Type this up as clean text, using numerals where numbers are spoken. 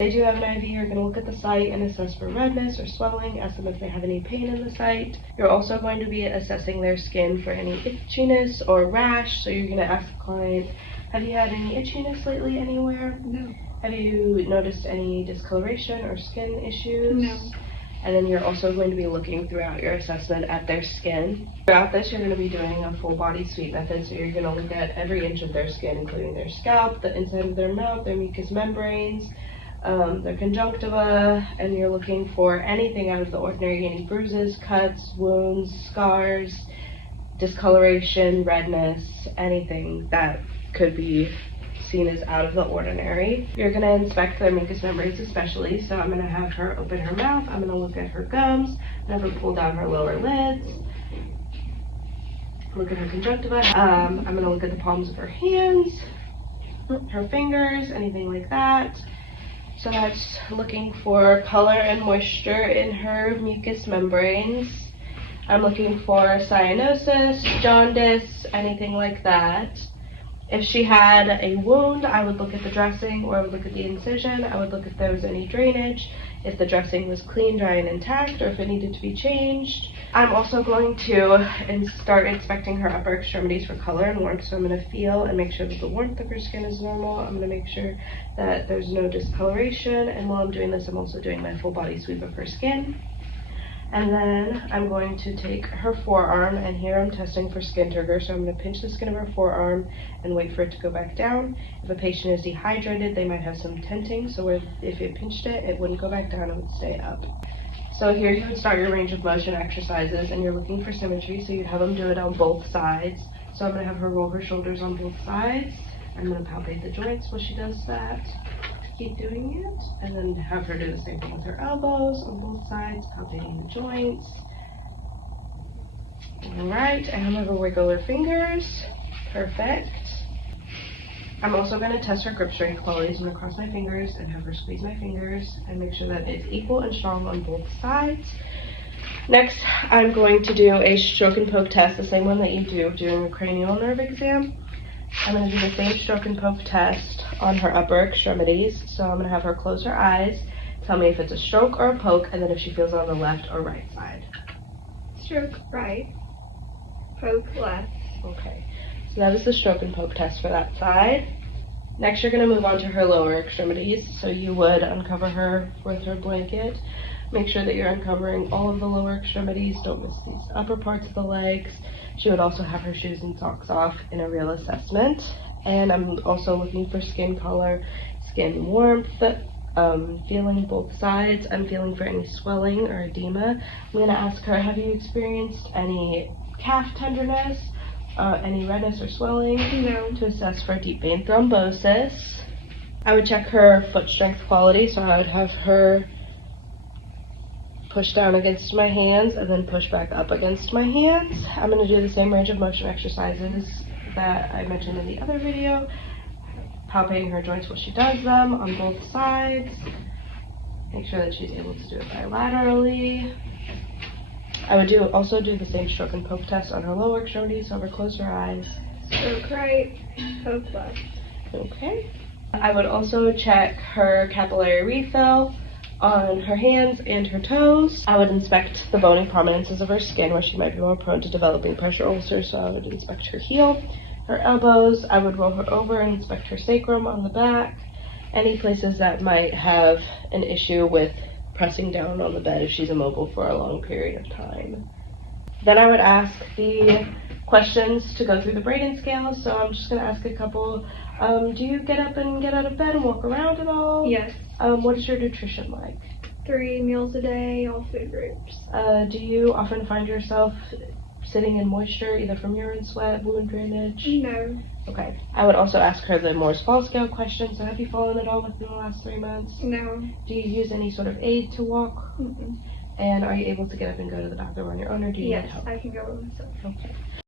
They do have an IV. You're going to look at the site and assess for redness or swelling, ask them if they have any pain in the site. You're also going to be assessing their skin for any itchiness or rash. So you're going to ask the client, have you had any itchiness lately anywhere? No. Have you noticed any discoloration or skin issues? No. And then you're also going to be looking throughout your assessment at their skin. Throughout this, you're going to be doing a full body sweep method. So you're going to look at every inch of their skin, including their scalp, the inside of their mouth, their mucous membranes, their conjunctiva, and you're looking for anything out of the ordinary, any bruises, cuts, wounds, scars, discoloration, redness, anything that could be seen as out of the ordinary. You're going to inspect their mucous membranes especially, so I'm going to have her open her mouth, I'm going to look at her gums, have her pull down her lower lids, look at her conjunctiva, I'm going to look at the palms of her hands, her fingers, anything like that. So that's looking for color and moisture in her mucous membranes. I'm looking for cyanosis, jaundice, anything like that. If she had a wound, I would look at the dressing, or I would look at the incision. I would look if there was any drainage, if the dressing was clean, dry, and intact, or if it needed to be changed. I'm also going to start inspecting her upper extremities for color and warmth, so I'm going to feel and make sure that the warmth of her skin is normal. I'm going to make sure that there's no discoloration, and while I'm doing this, I'm also doing my full body sweep of her skin. And then I'm going to take her forearm, and here I'm testing for skin turgor, so I'm going to pinch the skin of her forearm and wait for it to go back down. If a patient is dehydrated, they might have some tenting, so if it pinched it, it wouldn't go back down, it would stay up. So here you would start your range of motion exercises, and you're looking for symmetry, so you'd have them do it on both sides. So I'm going to have her roll her shoulders on both sides. I'm going to palpate the joints while she does that. Keep doing it, and then have her do the same thing with her elbows on both sides, palpating the joints. Alright, and I'm going to wiggle her fingers. Perfect. I'm also going to test her grip strength qualities. I'm going to cross my fingers and have her squeeze my fingers and make sure that it's equal and strong on both sides. Next, I'm going to do a stroke and poke test, the same one that you do during a cranial nerve exam. I'm going to do the same stroke and poke test on her upper extremities. So I'm going to have her close her eyes, tell me if it's a stroke or a poke, and then if she feels it on the left or right side. Stroke right, poke left. Okay, so that is the stroke and poke test for that side. Next, you're going to move on to her lower extremities. So you would uncover her with her blanket. Make sure that you're uncovering all of the lower extremities. Don't miss these upper parts of the legs. She would also have her shoes and socks off in a real assessment. And I'm also looking for skin color, skin warmth, feeling both sides. I'm feeling for any swelling or edema. I'm going to ask her, have you experienced any calf tenderness, any redness or swelling? No. To assess for deep vein thrombosis. I would check her foot strength quality, so I would have her push down against my hands and then push back up against my hands. I'm going to do the same range of motion exercises that I mentioned in the other video, palpating her joints while she does them on both sides. Make sure that she's able to do it bilaterally. I would also do the same stroke and poke test on her lower extremities, so have her close her eyes. Stroke right, poke left. Okay. I would also check her capillary refill on her hands and her toes. I would inspect the bony prominences of her skin where she might be more prone to developing pressure ulcers, so I would inspect her heel, her elbows. I would roll her over and inspect her sacrum on the back, any places that might have an issue with pressing down on the bed if she's immobile for a long period of time. Then I would ask the questions to go through the Braden scale, so I'm just going to ask a couple. Do you get up and get out of bed and walk around at all? Yes. What is your nutrition like? 3 meals a day, all food groups. Do you often find yourself sitting in moisture, either from urine, sweat, wound drainage? No. Okay. I would also ask her the Morse Fall scale question. So have you fallen at all within the last 3 months? No. Do you use any sort of aid to walk? Mm-mm. And are you able to get up and go to the bathroom on your own, or do you need help? Yes, I can go by myself. Okay.